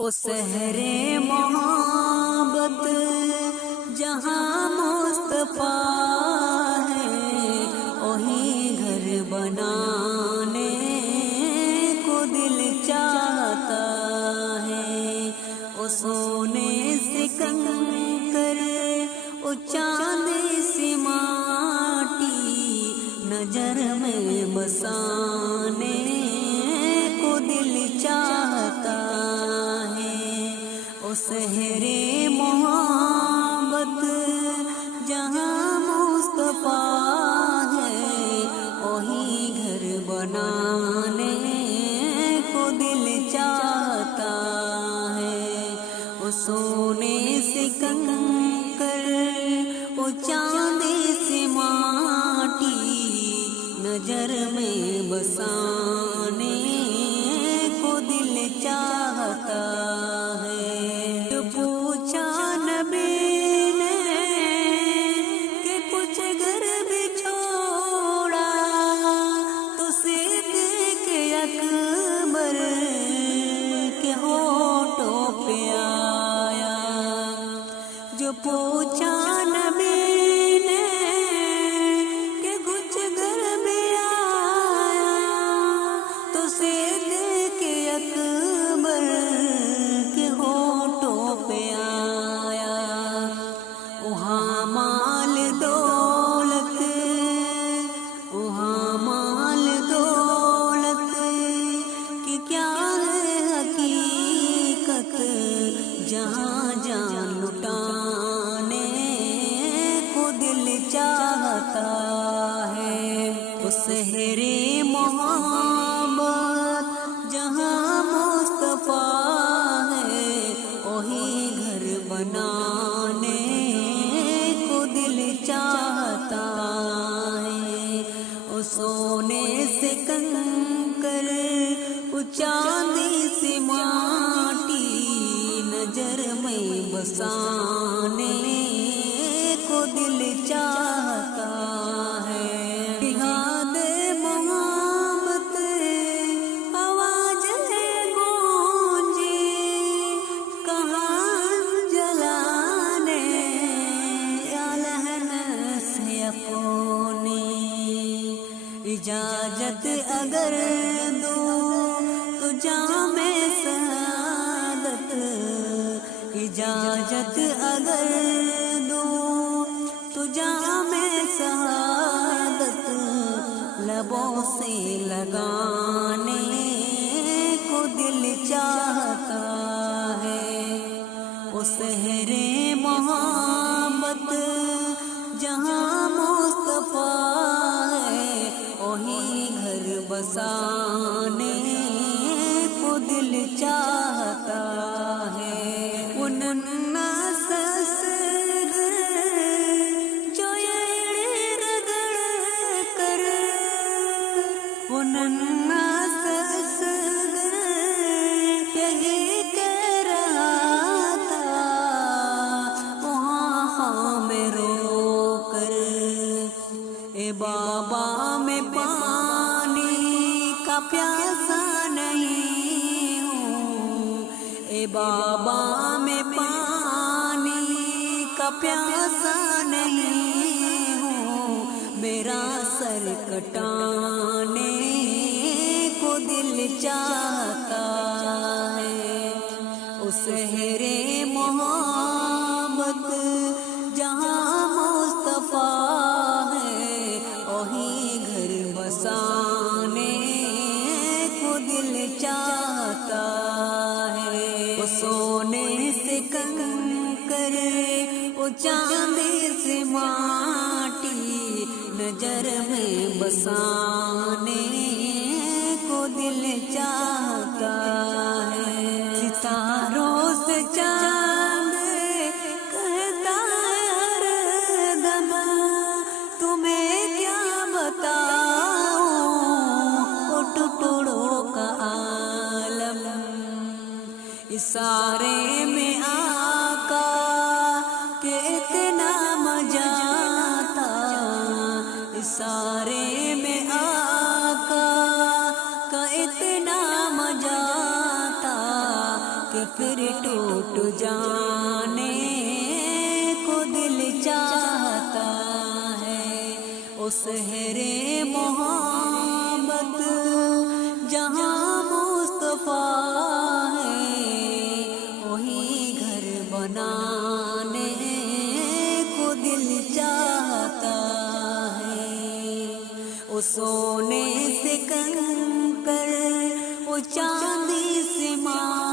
او سحر محبت جہاں مصطفیٰ ہے، وہی گھر بنانے کو دل چاہتا ہے۔ او سونے سے کنکر، او چاندی سی ماٹی، نظر میں بسانے کو دل چاہتا ہے۔ او سحر محبت جہاں مصطفیٰ ہے، وہی گھر بنانے کو دل چاہتا ہے۔ او سونے سے کنکر، او چاندی سی ماٹی، نظر میں بسانے کو دل چاہتا ہے۔ جو پوچھا نبی نے کہ کچھ گھر بھی چھوڑا، تو صدیق اکبر کے ہونٹوں پہ آیا۔ جو پوچھا نبی نے کہ کچھ گھر بھی آیا، تو صدیق اکبر کے ہونٹوں پہ آیا۔ وہاں مال دولت، وہاں مال دولت کی کیا ہے حقیقت، جہاں جان لٹانے کو دل چاہتا ہے۔ وہ سحر محبت جہاں مصطفیٰ ہے، وہی گھر بنانے کو دل چاہتا ہے۔ وہ سونے سے کنکر، وہ چاندی سے ماٹی، نظر میں بسانے کو دل چاہتا ہے۔ بہاد محبت آواز ہے گونجی، کہاں جلانے یا لہن سے اپنی، اجازت اگر دو تو جام سعادت، اجازت اگر دو تو جام سعادت، لبوں سے لگانے کو دل چاہتا ہے۔ وہ سحر محبت جہاں مصطفیٰ ہے، وہی گھر بسانے کو دل چاہتا ہے۔ وہ ننھا سا سر جو ایڑے رگڑ کر، وہ ننھا سا سر یہی کہہ رہا تھا، وہاں میں رو کر، اے بابا میں پانی کا پیاسا نہیں ہوں، اے بابا میں پانی کا پیاسا نہیں ہوں، میرا سر کٹانے کو دل چاہتا ہے۔ او سحر محبت جہاں مصطفیٰ ہے، وہی گھر بسانے کو دل چاہتا ہے۔ وہ سونے سے کنکر، وہ چاندی سے ماٹی، نظر میں بسانے کو دل چاہتا ہے۔ ستاروں سے چاند کہتا ہے ہر دم، تمہیں کیا بتاؤں وہ ٹکڑوں کا عالم، اشارے میں آقا کہ اتنا مزہ تھا، اشارے میں آقا کا اتنا مزہ تھا، کہ پھر ٹوٹ جانے کو دل چاہتا ہے، اس شہر محبت جہاں مصطفیٰ ہے، وہی گھر بنانے کو دل چاہتا ہے۔ وہ سونے سے کنکر، وہ چاندی سے ماں